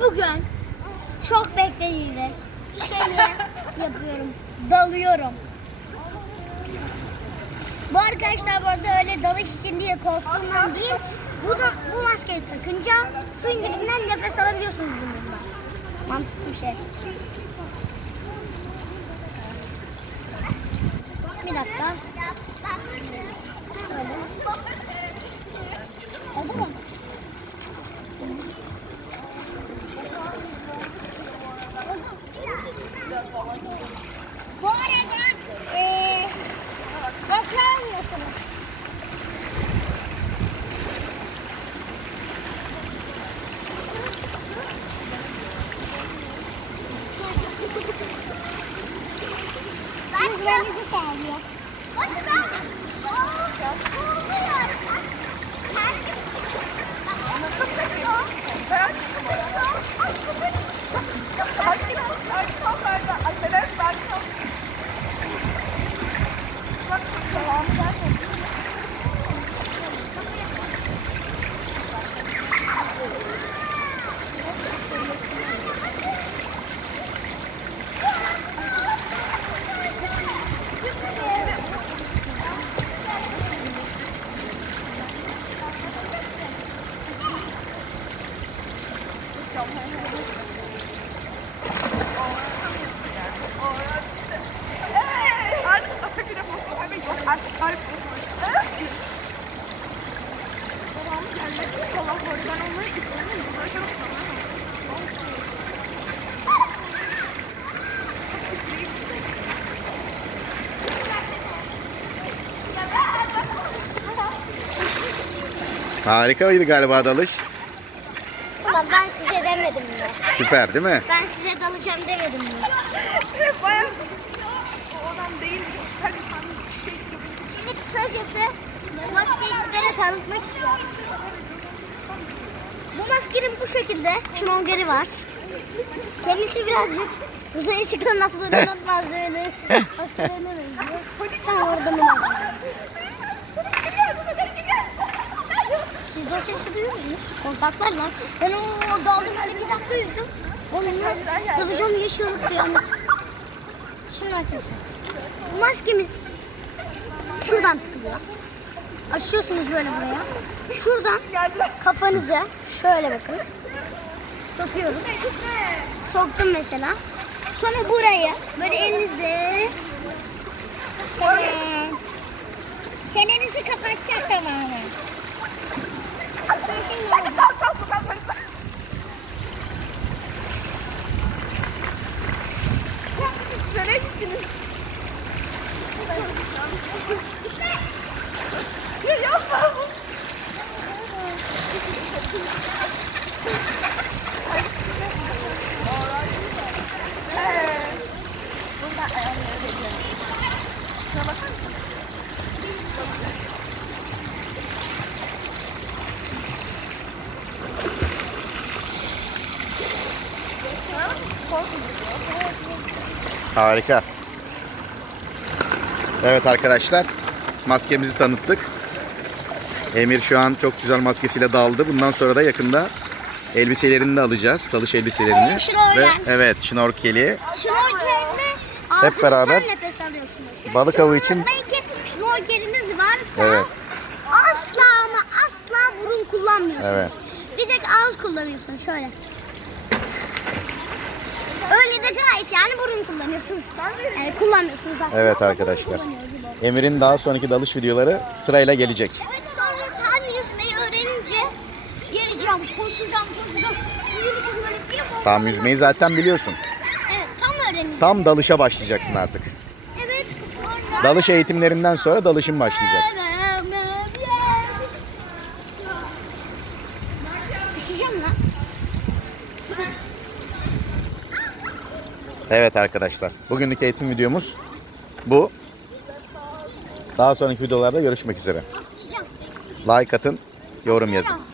Bugün çok beklediğiniz şeyi yapıyorum. Dalıyorum. Bu arkadaşlar bu arada öyle dalış için diye korktuğumdan değil. Bu, da, bu maskeyi takınca suyun dibinden nefes alabiliyorsunuz bununla. Mantıklı bir şey. Bir dakika. Bu arada eee bakar mısınız? Yüzlerinizi sağlıyor. Bakın. Harikaydı galiba dalış. Ben size demedim ya. Süper değil mi? Ben size dalacağım demedim ya. Bayağı oradan değil. Şimdi kısacası bu maskeyi sizlere tanıtmak istiyorum. Bu maskenin bu şekilde şnongeri var. Kendisi birazcık uzaya çıkan astronot malzemeleri maskelerine benziyor. Tam orada mı duyuyor musunuz? Kontaklar lan. Ben o daldım hani bir dakika yüzdüm. Onunla dalacağım yeşil kıyamet. Şimdi arkadaşlar. Maskemiz şuradan tıkılıyor. Açıyorsunuz böyle buraya. Şuradan kafanızı şöyle bakın. Sokuyoruz. Soktum mesela. Sonra burayı böyle elinizle Evet. Çenenizi kapatacak tamamen. Harika. Evet arkadaşlar maskemizi tanıttık. Emir şu an çok güzel maskesiyle daldı. Bundan sonra da yakında elbiselerini de alacağız. Dalış elbiselerini. Şnorkel. Ve evet şnorkeli. Şnorkelle ağzınızdan beraber nefes alıyorsunuz. balık avı için- Unutmayın ki şnorkeliniz varsa Evet. asla ama asla burun kullanmıyorsunuz. Evet. Bir tek ağız kullanıyorsunuz şöyle. De gayet yani burun kullanıyorsunuz. Yani kullanmıyorsunuz aslında. Evet arkadaşlar. Emir'in daha sonraki dalış videoları sırayla gelecek. Evet sonra tam yüzmeyi öğrenince geleceğim, koşacağım, koşacağım. Böyle Tam yüzmeyi zaten biliyorsun. Evet tam öğreneceğim. Tam dalışa başlayacaksın artık. Evet sonra... Dalış eğitimlerinden sonra dalışın başlayacak. Üşüyeceğim lan. Evet arkadaşlar. Bugünlük eğitim videomuz bu. Daha sonraki videolarda görüşmek üzere. Like atın, yorum yazın.